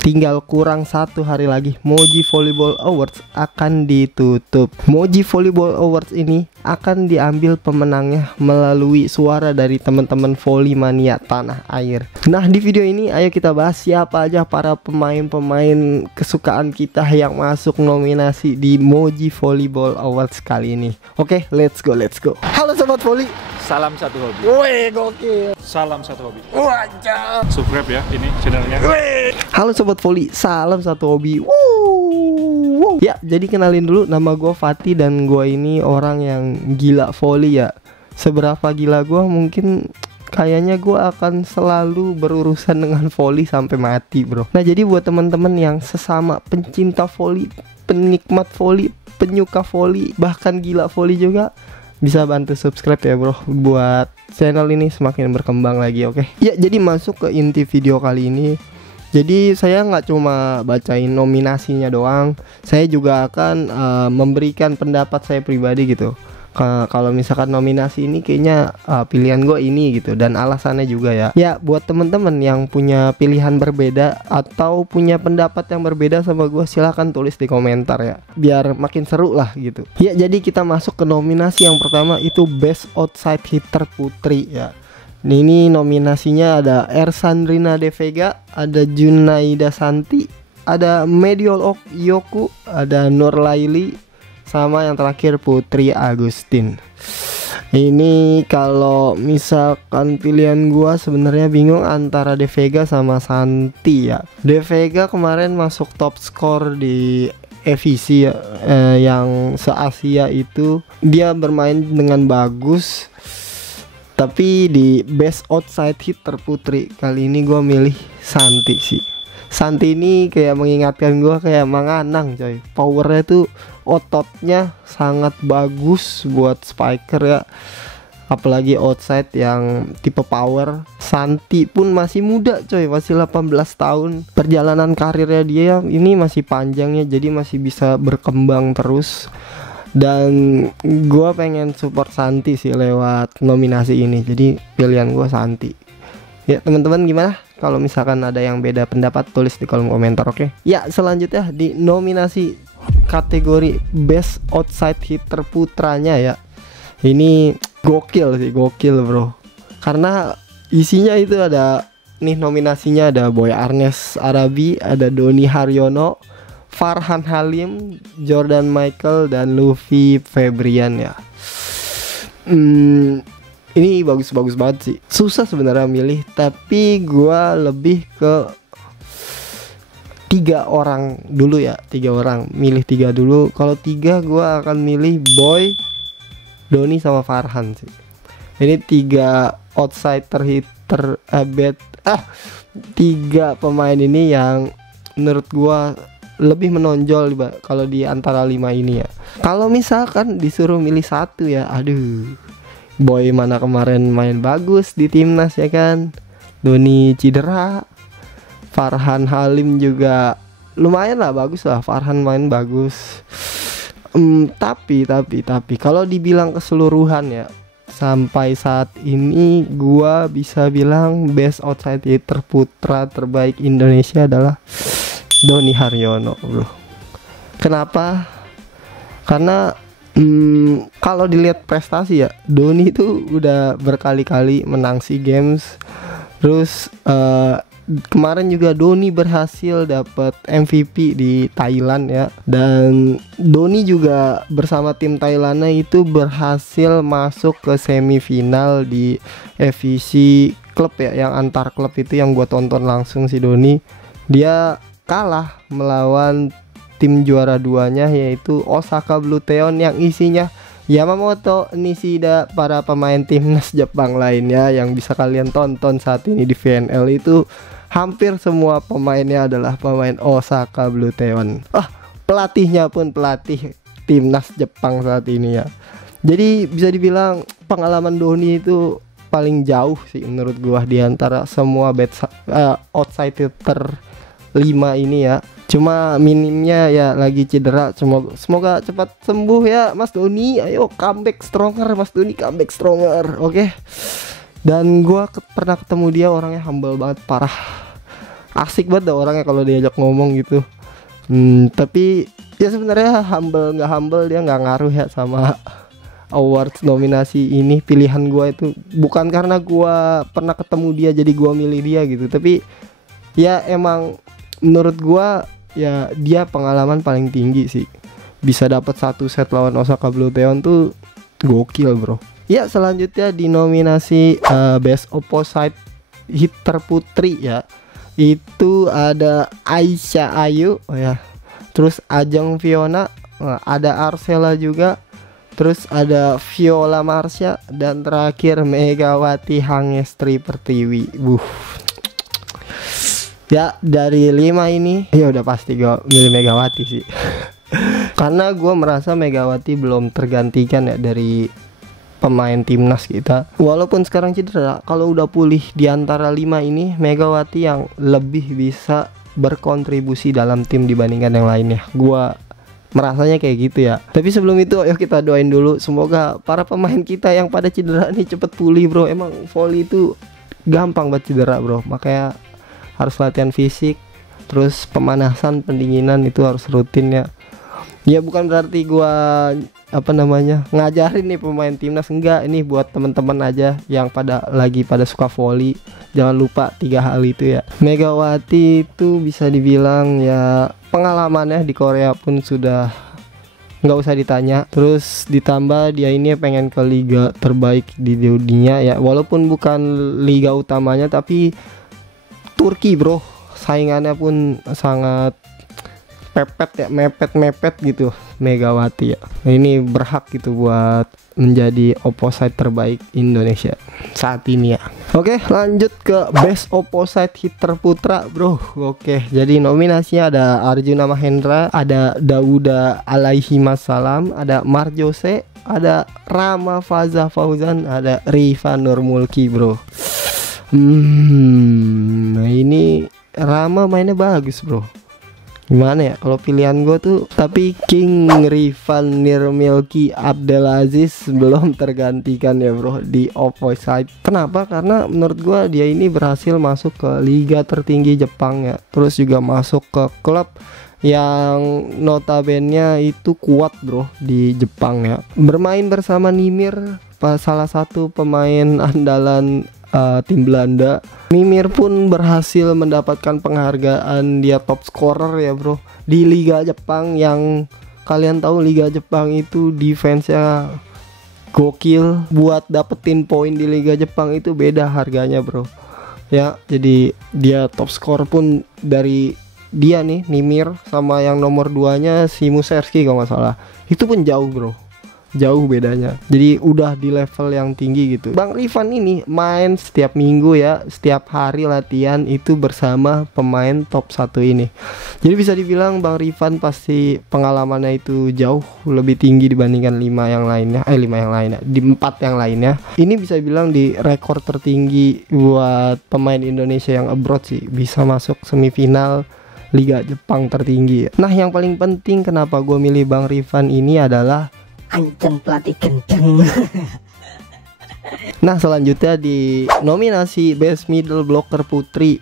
Tinggal kurang 1 hari lagi Moji Volleyball Awards akan ditutup. Moji Volleyball Awards ini akan diambil pemenangnya melalui suara dari teman-teman volley mania tanah air. Nah, di video ini ayo kita bahas siapa aja para pemain-pemain kesukaan kita yang masuk nominasi di Moji Volleyball Awards kali ini. Oke, let's go. Halo sobat volley. Salam satu hobi. Woi, gokil. Salam satu hobi. Wajah. Subscribe ya ini channelnya. Halo sobat volley, salam satu hobi. Woo. Ya, jadi kenalin dulu, nama gue Fatih dan gue ini orang yang gila volley ya. Seberapa gila gue, mungkin kayaknya gue akan selalu berurusan dengan volley sampai mati, bro. Nah, jadi buat teman-teman yang sesama pencinta volley, penikmat volley, penyuka volley, bahkan gila volley juga, bisa bantu subscribe ya bro, buat channel ini semakin berkembang lagi. Oke. Ya, jadi masuk ke inti video kali ini. Jadi saya nggak cuma bacain nominasinya doang, saya juga akan memberikan pendapat saya pribadi gitu. Kalau misalkan nominasi ini kayaknya pilihan gue ini gitu, dan alasannya juga ya. Ya, buat temen-temen yang punya pilihan berbeda atau punya pendapat yang berbeda sama gue, silahkan tulis di komentar ya, biar makin seru lah gitu. Ya, jadi kita masuk ke nominasi yang pertama, itu Best Outside Hitter Putri ya. Ini nominasinya ada Ersandrina De Vega, ada Junaida Santi, ada Mediol Yoku, ada Nur Laili, sama yang terakhir Putri Agustin. Ini kalau misalkan pilihan gua sebenarnya bingung antara De Vega sama Santi ya. De Vega kemarin masuk top skor di EVC ya, yang se-Asia itu dia bermain dengan bagus. Tapi di Best Outside Hitter Putri kali ini gua milih Santi sih. Santi ini kayak mengingatkan gue kayak Manganang coy. Powernya tuh, ototnya sangat bagus buat spiker ya. Apalagi outside yang tipe power. Santi pun masih muda coy, masih 18 tahun. Perjalanan karirnya dia ini masih panjangnya, jadi masih bisa berkembang terus. Dan gue pengen support Santi sih lewat nominasi ini. Jadi pilihan gue Santi. Ya, teman-teman gimana? Kalau misalkan ada yang beda pendapat, tulis di kolom komentar, oke? Ya, selanjutnya di nominasi kategori Best Outside Hitter putranya ya. Ini gokil sih, gokil bro. Karena isinya itu ada, nih nominasinya ada Boy Arnes Arabi, ada Doni Haryono, Farhan Halim, Jordan Michael, dan Luffy Febrian ya. Ini bagus-bagus banget sih. Susah sebenarnya milih, tapi gua lebih ke 3 orang dulu ya. 3 orang, milih 3 dulu. Kalau 3 gua akan milih Boy, Doni, sama Farhan sih. Ini 3 outsider hitter 3 pemain ini yang menurut gua lebih menonjol kalau di antara 5 ini ya. Kalau misalkan disuruh milih 1 ya, aduh, Boy mana kemarin main bagus di timnas ya kan. Doni cedera. Farhan Halim juga lumayan lah, bagus lah. Farhan main bagus. Tapi kalau dibilang keseluruhan ya, sampai saat ini gua bisa bilang Best Outside Hitter putra terbaik Indonesia adalah Doni Haryono bro. Kenapa? Karena kalau dilihat prestasi ya, Doni itu udah berkali-kali menang SEA Games. Terus kemarin juga Doni berhasil dapat MVP di Thailand ya. Dan Doni juga bersama tim Thailandnya itu berhasil masuk ke semifinal di EVC klub ya, yang antar klub itu yang gua tonton langsung. Si Doni dia kalah melawan tim juara 2-nya, yaitu Osaka Blue Theon, yang isinya Yamamoto, Nishida, para pemain timnas Jepang lainnya yang bisa kalian tonton saat ini di VNL. Itu hampir semua pemainnya adalah pemain Osaka Blue Theon. Pelatihnya pun pelatih timnas Jepang saat ini ya. Jadi bisa dibilang pengalaman Doni itu paling jauh sih menurut gua di antara semua outsider 5 ini ya. Cuma minimnya ya lagi cedera. Semoga cepat sembuh ya Mas Doni. Ayo comeback stronger Mas Doni, comeback stronger. Oke. Dan gua pernah ketemu dia, orangnya humble banget, parah. asik banget dah orangnya kalau diajak ngomong gitu. Tapi ya sebenarnya humble nggak humble dia nggak ngaruh ya sama awards nominasi ini. Pilihan gua itu bukan karena gua pernah ketemu dia jadi gua milih dia gitu, tapi ya emang menurut gua ya dia pengalaman paling tinggi sih. Bisa dapat 1 set lawan Osaka Blue Theon tuh gokil bro. Ya selanjutnya di nominasi Best Opposite Hitter Putri ya, itu ada Aisyah Ayu, oh ya, terus Ajeng Fiona, ada Arcella juga, terus ada Viola Marsha, dan terakhir Megawati Hangestri Pertiwi. Ya dari 5 ini ya udah pasti gue milih Megawati sih. Karena gue merasa Megawati belum tergantikan ya dari pemain timnas kita. Walaupun sekarang cedera, kalau udah pulih di antara 5 ini, Megawati yang lebih bisa berkontribusi dalam tim dibandingkan yang lainnya. Gua merasanya kayak gitu ya. Tapi sebelum itu ayo kita doain dulu, semoga para pemain kita yang pada cedera nih cepet pulih bro. Emang volley itu gampang buat cedera bro, makanya harus latihan fisik, terus pemanasan, pendinginan itu harus rutin ya. Ya bukan berarti gua ngajarin nih pemain timnas, enggak, ini buat teman-teman aja yang pada suka volley. Jangan lupa 3 hal itu ya. Megawati itu bisa dibilang ya pengalamannya di Korea pun sudah nggak usah ditanya. Terus ditambah dia ini pengen ke liga terbaik di dunia ya, walaupun bukan liga utamanya tapi Turki bro. Saingannya pun sangat mepet gitu Megawati ya. Ini berhak gitu buat menjadi opposite terbaik Indonesia saat ini ya. Oke, lanjut ke Best Opposite Hitter Putra bro. Oke, jadi nominasinya ada Arjuna Mahendra, ada Dauda alaihi salam, ada Marjose, ada Rama Faza Fauzan, ada Rifa Nurmulki bro. Nah ini Rama mainnya bagus bro. Gimana ya kalau pilihan gue tuh, tapi King Rifan Nurmulki Abdelaziz belum tergantikan ya bro di opposite. Kenapa? Karena menurut gue dia ini berhasil masuk ke liga tertinggi Jepang ya, terus juga masuk ke klub yang notabene itu kuat bro di Jepang ya. Bermain bersama Nimir, salah satu pemain andalan tim Belanda. Mimir pun berhasil mendapatkan penghargaan dia top scorer ya bro di Liga Jepang, yang kalian tahu Liga Jepang itu defense-nya gokil. Buat dapetin poin di Liga Jepang itu beda harganya bro ya. Jadi dia top scorer pun dari dia nih Mimir, sama yang nomor 2-nya si Muserski kalau nggak salah, itu pun jauh bro, jauh bedanya. Jadi udah di level yang tinggi gitu. Bang Rifan ini main setiap minggu ya, setiap hari latihan itu bersama pemain top 1 ini. Jadi bisa dibilang Bang Rifan pasti pengalamannya itu jauh lebih tinggi dibandingkan 5 yang lainnya. 5 yang lainnya, di 4 yang lainnya. Ini bisa bilang di rekor tertinggi buat pemain Indonesia yang abroad sih, bisa masuk semifinal Liga Jepang tertinggi. Nah yang paling penting kenapa gue milih Bang Rifan ini adalah Ancen pelatih kenceng. Nah selanjutnya di nominasi Best Middle Blocker Putri,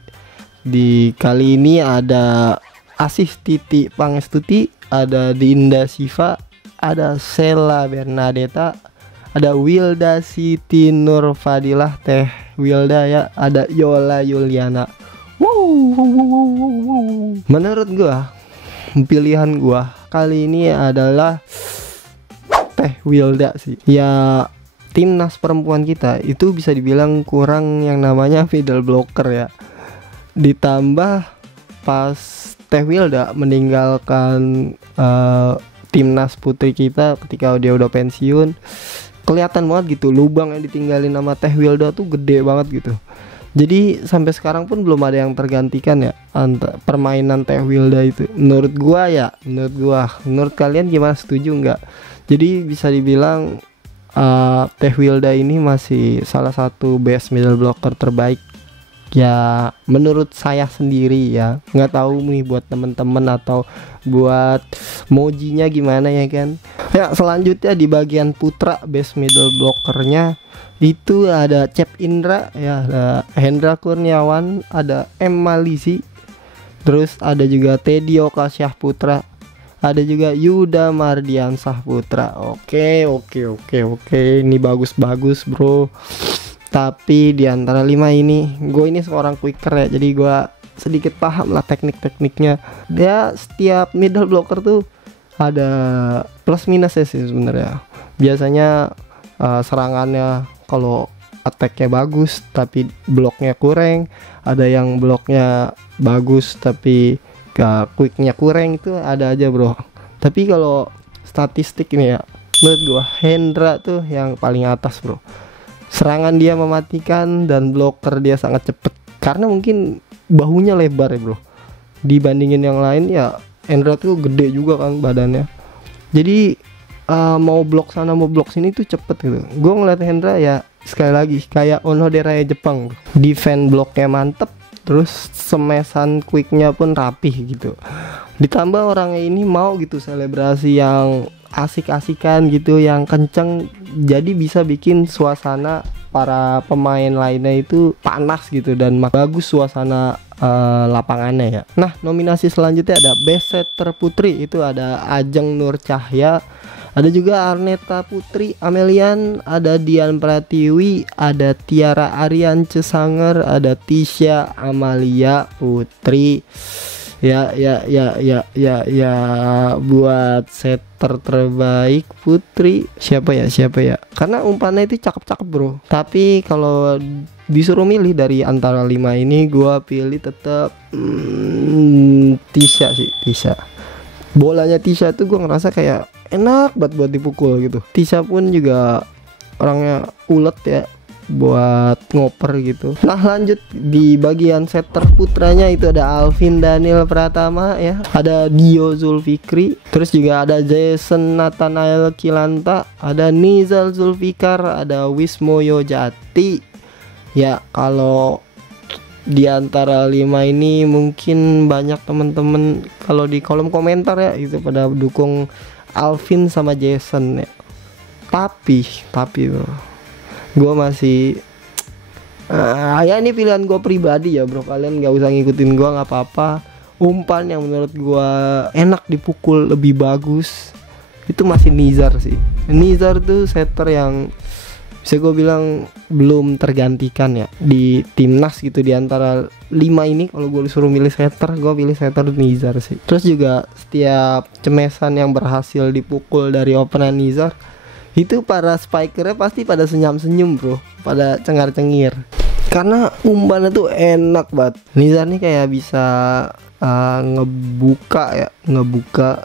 di kali ini ada Asis Titi Pangestuti, ada Dinda Siva, ada Sheila Bernadetta, ada Wilda Siti Nur Fadilah Teh Wilda ya, ada Yola Yuliana. Menurut gua pilihan gua kali ini adalah Teh Wilda sih. Ya timnas perempuan kita itu bisa dibilang kurang yang namanya middle blocker ya. Ditambah pas Teh Wilda meninggalkan timnas putri kita ketika dia udah pensiun, kelihatan banget gitu lubang yang ditinggalin sama Teh Wilda tuh gede banget gitu. Jadi sampai sekarang pun belum ada yang tergantikan ya permainan Teh Wilda itu. Menurut gua ya, menurut kalian gimana, setuju nggak? Jadi bisa dibilang Teh Wilda ini masih salah satu best middle blocker terbaik ya menurut saya sendiri ya. Nggak tahu nih buat temen-temen atau buat mojinya gimana ya kan. Ya selanjutnya di bagian putra best middle blockernya itu ada Cep Indra ya, ada Hendra Kurniawan, ada M Malisi, Terus ada juga Teddy Okasya Putra, ada juga Yuda Mardiansah Putra. Oke, ini bagus bro. Tapi di antara 5 ini, gue ini seorang quicker ya, jadi gue sedikit paham lah teknik-tekniknya. Dia setiap middle blocker tuh ada plus minusnya sih sebenarnya. Biasanya serangannya kalau attack-nya bagus tapi bloknya kurang, ada yang bloknya bagus tapi quicknya kurang, itu ada aja bro. Tapi kalau statistik ini ya, menurut gua Hendra tuh yang paling atas bro. Serangan dia mematikan dan blocker dia sangat cepet, karena mungkin bahunya lebar ya bro. Dibandingin yang lain ya, Hendra tuh gede juga kan badannya, jadi mau blok sana mau blok sini tuh cepet gitu. Gue ngeliat Hendra ya sekali lagi kayak Onodera Jepang, defend bloknya mantep, terus semesan quicknya pun rapih gitu. Ditambah orangnya ini mau gitu selebrasi yang asik-asikan gitu, yang kenceng, jadi bisa bikin suasana para pemain lainnya itu panas gitu dan bagus suasana lapangannya ya. Nah, nominasi selanjutnya ada Best Setter Putri, itu ada Ajeng Nur Cahya, ada juga Arneta Putri Amelian, ada Dian Pratiwi, ada Tiara Ariance Sanger, ada Tisha Amalia Putri. Ya buat setter terbaik Putri siapa ya, karena umpannya itu cakep-cakep bro. Tapi kalau disuruh milih dari antara 5 ini, gua pilih tetap Tisha sih. Tisha, bolanya Tisha tuh gua ngerasa kayak enak banget buat dipukul gitu. Tisha pun juga orangnya ulet ya buat ngoper gitu. Nah, lanjut di bagian setter putranya itu ada Alvin Daniel Pratama ya, ada Dio Zulfikri, terus juga ada Jason Nathanael Kilanta, ada Nizal Zulfikar, ada Wismoyo Jati. Ya, kalau di antara 5 ini mungkin banyak temen-temen kalau di kolom komentar ya itu pada dukung Alvin sama Jason ya. Tapi bro, gue masih ya ini pilihan gue pribadi ya bro, kalian gak usah ngikutin gue, nggak apa-apa. Umpan yang menurut gue enak dipukul lebih bagus itu masih Nizar sih. Nizar tuh setter yang bisa gue bilang belum tergantikan ya di timnas gitu. Di antara 5 ini kalau gue disuruh milih setter, gue pilih setter Nizar sih. Terus juga setiap cemesan yang berhasil dipukul dari openan Nizar, itu para spikernya pasti pada senyum-senyum bro, pada cengar-cengir, karena umpannya tuh enak banget. Nizar nih kayak bisa ngebuka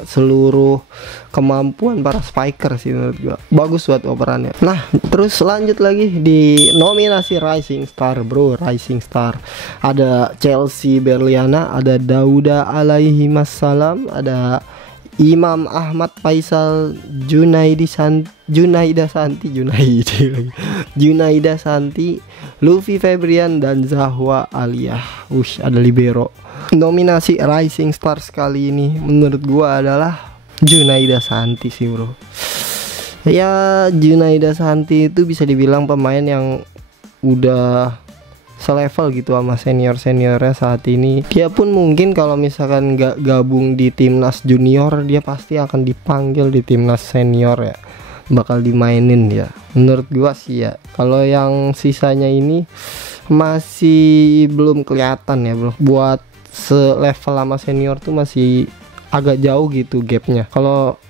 seluruh kemampuan para spiker sih menurut gua. Bagus buat operannya. Nah, terus lanjut lagi di nominasi Rising Star bro. Rising Star ada Chelsea Berliana, ada Dauda alaihi salam, ada Imam Ahmad Faisal, Junaida Santi, Luffy Febrian, dan Zahwa Aliyah. Ada libero. Nominasi Rising Stars kali ini menurut gua adalah Junaida Santi sih bro. Ya, Junaida Santi itu bisa dibilang pemain yang udah selevel gitu sama seniornya saat ini. Dia pun mungkin kalau misalkan gak gabung di timnas junior, dia pasti akan dipanggil di timnas senior ya, bakal dimainin ya. Menurut gua sih ya, kalau yang sisanya ini masih belum kelihatan ya bro. Buat selevel sama senior tuh masih agak jauh gitu gapnya. Kalau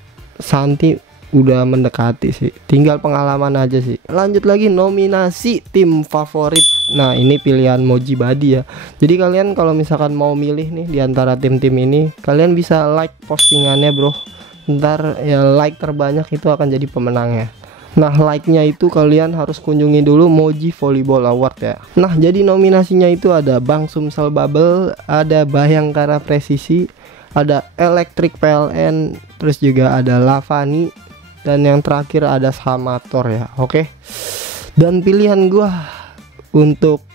Santi udah mendekati sih, tinggal pengalaman aja sih. Lanjut lagi nominasi tim favorit. Nah, ini pilihan Moji Badi ya. Jadi kalian kalau misalkan mau milih nih di antara tim-tim ini, kalian bisa like postingannya bro. Ntar ya like terbanyak itu akan jadi pemenangnya. Nah, like-nya itu kalian harus kunjungi dulu Moji Volleyball Award ya. Nah, jadi nominasinya itu ada Bang Sumsel Bubble, ada Bayangkara Presisi, ada Electric PLN, terus juga ada Lavani, dan yang terakhir ada Samator ya. Oke. Dan pilihan gua untuk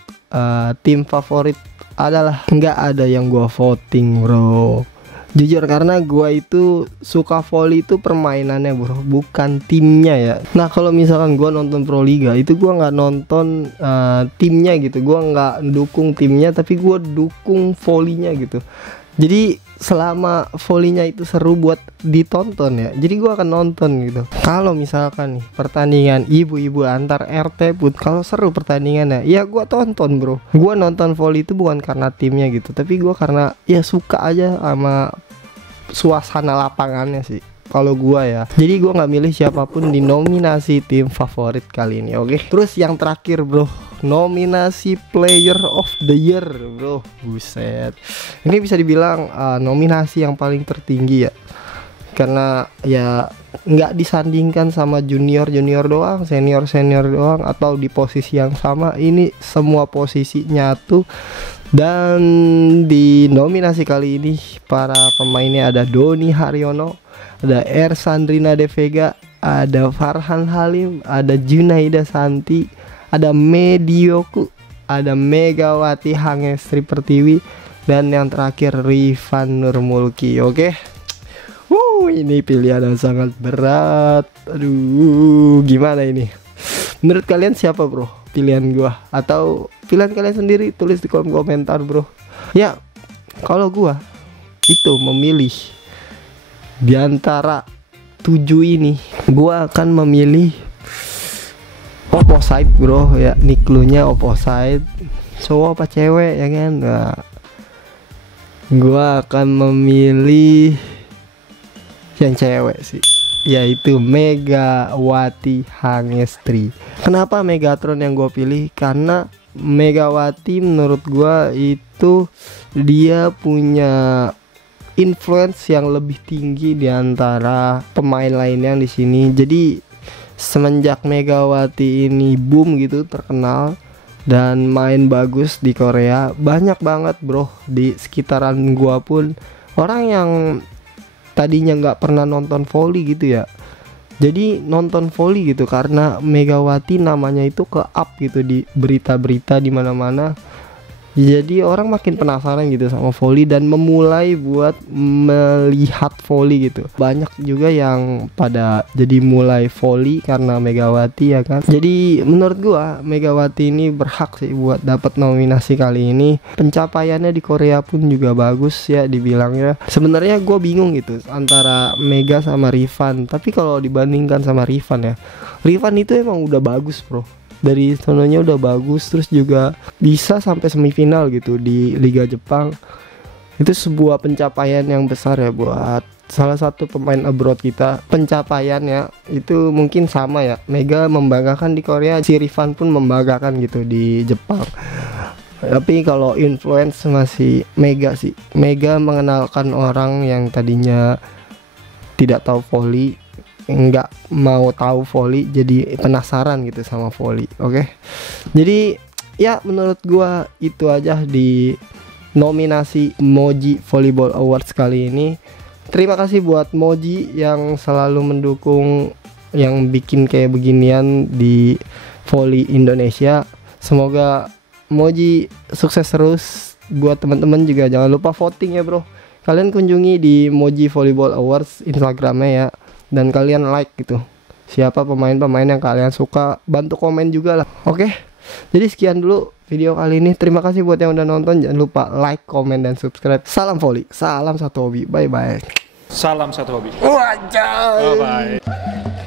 tim favorit adalah nggak ada yang gua voting bro. Jujur, karena gua itu suka volley itu permainannya bro, bukan timnya ya. Nah, kalau misalkan gua nonton Pro Liga itu gua nggak nonton timnya gitu, gua nggak dukung timnya tapi gua dukung volleynya gitu. Jadi selama volleynya itu seru buat ditonton ya, jadi gua akan nonton gitu. Kalau misalkan nih pertandingan ibu-ibu antar RT pun kalau seru pertandingannya, ya gua tonton bro. Gua nonton volley itu bukan karena timnya gitu, tapi gua karena ya suka aja sama suasana lapangannya sih. Kalau gua ya, jadi gua nggak milih siapapun di nominasi tim favorit kali ini, oke? Terus yang terakhir bro, nominasi Player of the Year bro, buset. Ini bisa dibilang nominasi yang paling tertinggi ya, karena ya nggak disandingkan sama junior doang, senior doang, atau di posisi yang sama. Ini semua posisi nyatu. Dan di nominasi kali ini para pemainnya ada Doni Haryono, ada Ersandrina De Vega, ada Farhan Halim, ada Junaida Santi, ada Medioku, ada Megawati Hangestri Pertiwi, dan yang terakhir Rifan Nurmulki. Oke. Ini pilihan yang sangat berat. Aduh, gimana ini? Menurut kalian siapa bro pilihan gua? Atau pilihan kalian sendiri? Tulis di kolom komentar bro. Ya, kalau gua itu memilih di antara 7 ini, gua akan memilih opposite bro ya. Niklunya opposite, cowok apa cewek ya kan? Nah, gua akan memilih yang cewek sih, yaitu Megawati Hangestri. Kenapa Megatron yang gue pilih? Karena Megawati menurut gue itu dia punya influence yang lebih tinggi di antara pemain lainnya di sini. Jadi semenjak Megawati ini boom gitu, terkenal dan main bagus di Korea, banyak banget bro di sekitaran gua pun orang yang tadinya nggak pernah nonton volley gitu ya, jadi nonton volley gitu karena Megawati namanya itu ke up gitu di berita-berita di mana-mana. Jadi orang makin penasaran gitu sama volley dan memulai buat melihat volley gitu. Banyak juga yang pada jadi mulai volley karena Megawati ya kan. Jadi menurut gua Megawati ini berhak sih buat dapat nominasi kali ini. Pencapaiannya di Korea pun juga bagus ya dibilangnya. Sebenarnya gua bingung gitu antara Mega sama Rifan. Tapi kalau dibandingkan sama Rifan ya, Rifan itu emang udah bagus bro. Dari sononya udah bagus, terus juga bisa sampai semifinal gitu di Liga Jepang. Itu sebuah pencapaian yang besar ya buat salah satu pemain abroad kita. Pencapaiannya itu mungkin sama ya, Mega membanggakan di Korea, si Rifan pun membanggakan gitu di Jepang. Tapi kalau influence masih Mega sih. Mega mengenalkan orang yang tadinya tidak tahu volley, nggak mau tahu volley, jadi penasaran gitu sama volley. Oke. Jadi ya menurut gua itu aja di nominasi Moji Volleyball Awards kali ini. Terima kasih buat Moji yang selalu mendukung, yang bikin kayak beginian di volley Indonesia. Semoga Moji sukses terus. Buat teman-teman juga jangan lupa voting ya bro. Kalian kunjungi di Moji Volleyball Awards Instagramnya ya, dan kalian like gitu siapa pemain-pemain yang kalian suka, bantu komen juga lah. Oke, jadi sekian dulu video kali ini. Terima kasih buat yang udah nonton. Jangan lupa like, komen, dan subscribe. Salam volley, salam satu hobi. Bye bye. Salam satu hobi. Wajah. Bye bye.